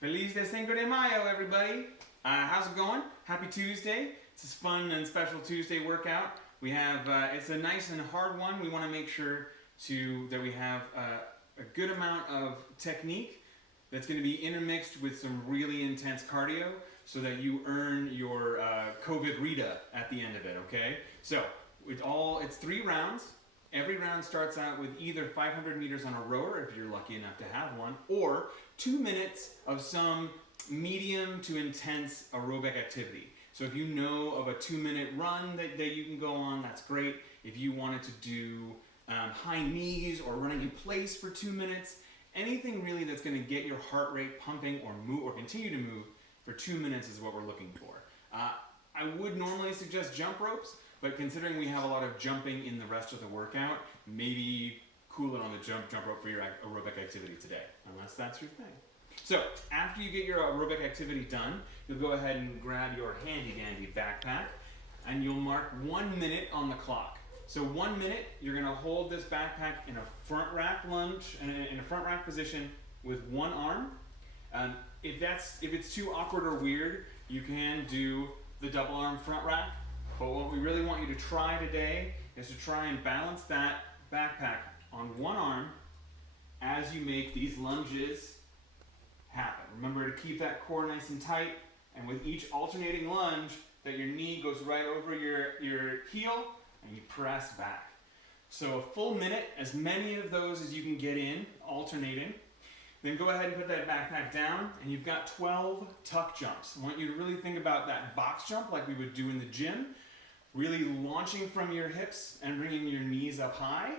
Feliz de Cinco de Mayo, everybody. How's it going? Happy Tuesday. It's a fun and special Tuesday workout. We have, it's a nice and hard one. We want to make sure that we have a good amount of technique that's going to be intermixed with some really intense cardio so that you earn your COVID Rita at the end of it, okay? So, it's 3 rounds. Every round starts out with either 500 meters on a rower, if you're lucky enough to have one, or 2 minutes of some medium to intense aerobic activity. So if you know of a 2-minute run that you can go on, that's great. If you wanted to do high knees or running in place for 2 minutes, anything really that's going to get your heart rate pumping or move or continue to move for 2 minutes is what we're looking for. I would normally suggest jump ropes, but considering we have a lot of jumping in the rest of the workout, maybe cool it on the jump rope for your aerobic activity today, unless that's your thing. So after you get your aerobic activity done, you'll go ahead and grab your handy-dandy backpack, and you'll mark 1 minute on the clock. So 1 minute, you're going to hold this backpack in a front rack lunge, in a front rack position with one arm. If it's too awkward or weird, you can do the double arm front rack. But what we really want you to try today is to try and balance that backpack on one arm as you make these lunges happen. Remember to keep that core nice and tight, and with each alternating lunge, that your knee goes right over your heel and you press back. So a full minute, as many of those as you can get in, alternating. Then go ahead and put that backpack down, and you've got 12 tuck jumps. I want you to really think about that box jump like we would do in the gym, really launching from your hips and bringing your knees up high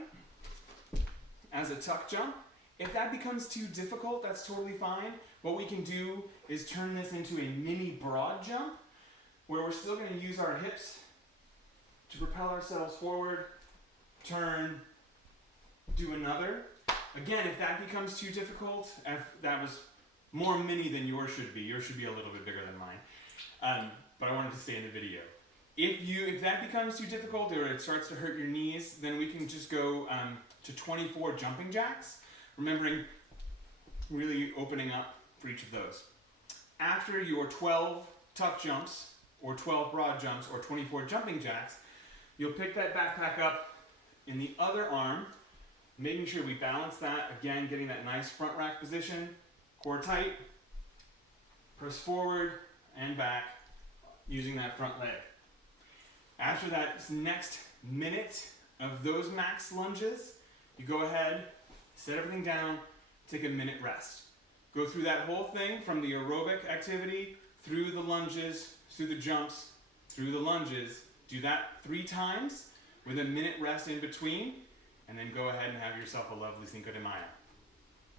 as a tuck jump. If that becomes too difficult, that's totally fine. What we can do is turn this into a mini broad jump, where we're still going to use our hips to propel ourselves forward, turn, do another. Again, if that becomes too difficult, if that was more mini than yours should be a little bit bigger than mine, but I wanted to stay in the video. If that becomes too difficult or it starts to hurt your knees, then we can just go to 24 jumping jacks, remembering really opening up for each of those. After your 12 tuck jumps, or 12 broad jumps, or 24 jumping jacks, you'll pick that backpack up in the other arm, making sure we balance that, again, getting that nice front rack position, core tight, press forward and back, using that front leg. After that next minute of those max lunges, you go ahead, set everything down, take a minute rest. Go through that whole thing from the aerobic activity, through the lunges, through the jumps, through the lunges. Do that 3 times with a minute rest in between, and then go ahead and have yourself a lovely Cinco de Mayo.